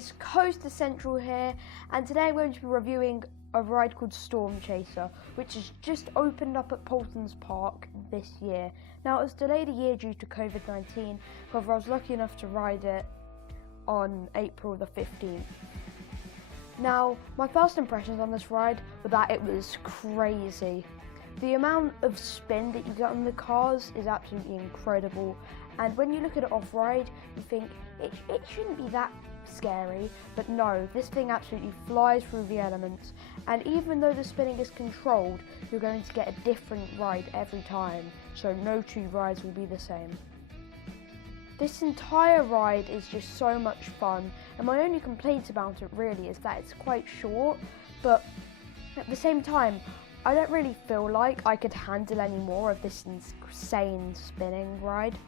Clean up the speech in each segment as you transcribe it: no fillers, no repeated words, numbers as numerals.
it's Coaster Central here, and today I'm going to be reviewing a ride called Storm Chaser, which has just opened up at Paultons Park this year. Now, it was delayed a year due to COVID-19, however I was lucky enough to ride it on April the 15th. Now, my first impressions on this ride were that it was crazy. The amount of spin that you get on the cars is absolutely incredible, and when you look at it off-ride, you think it shouldn't be that scary, but no, this thing absolutely flies through the elements, and even though the spinning is controlled, you're going to get a different ride every time, so no two rides will be the same. This entire ride is just so much fun, and my only complaint about it really is that it's quite short, but at the same time, I don't really feel like I could handle any more of this insane spinning ride.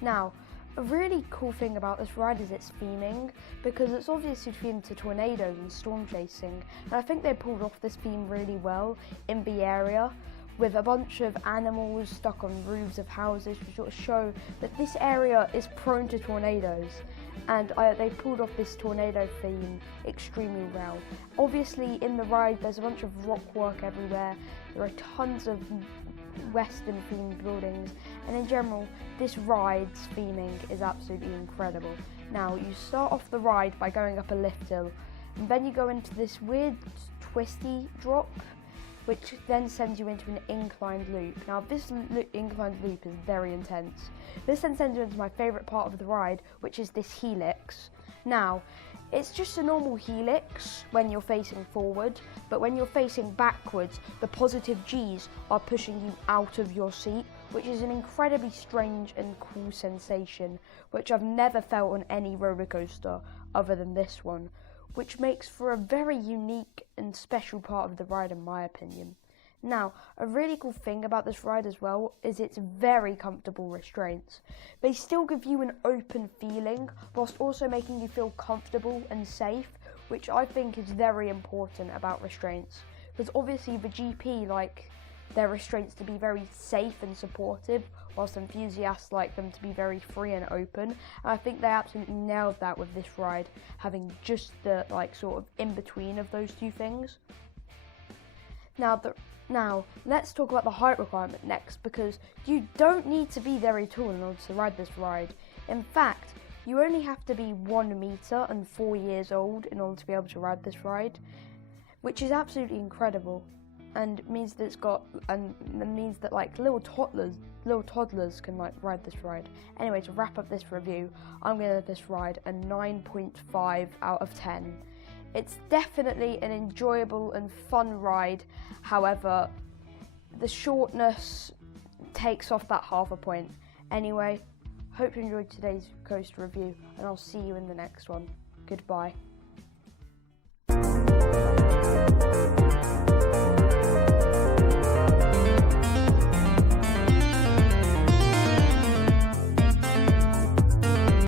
Now, a really cool thing about this ride is its theming, because it's obviously themed to tornadoes and storm chasing, and I think they pulled off this theme really well in the area, with a bunch of animals stuck on roofs of houses to sort of show that this area is prone to tornadoes, and they pulled off this tornado theme extremely well. Obviously in the ride there's a bunch of rock work everywhere, there are tons of Western themed buildings, and in general this ride's theming is absolutely incredible. Now, you start off the ride by going up a lift hill, and then you go into this weird twisty drop, which then sends you into an inclined loop. Now, this inclined loop is very intense. This then sends you into my favourite part of the ride, which is this helix. Now, it's just a normal helix when you're facing forward, but when you're facing backwards, the positive G's are pushing you out of your seat, which is an incredibly strange and cool sensation, which I've never felt on any roller coaster other than this one, which makes for a very unique and special part of the ride in my opinion. Now, a really cool thing about this ride as well is its very comfortable restraints. They still give you an open feeling whilst also making you feel comfortable and safe, which I think is very important about restraints, because obviously the GP like their restraints to be very safe and supportive, whilst enthusiasts like them to be very free and open, and I think they absolutely nailed that with this ride, having just the sort of in between of those two things. Now, let's talk about the height requirement next, because you don't need to be very tall in order to ride this ride. In fact, you only have to be 1 meter and 4 years old in order to be able to ride this ride, which is absolutely incredible, and means that means that little toddlers can ride this ride. Anyway, to wrap up this review, I'm going to give this ride a 9.5 out of 10. It's definitely an enjoyable and fun ride, however, the shortness takes off that half a point. Anyway, hope you enjoyed today's coaster review, and I'll see you in the next one. Goodbye.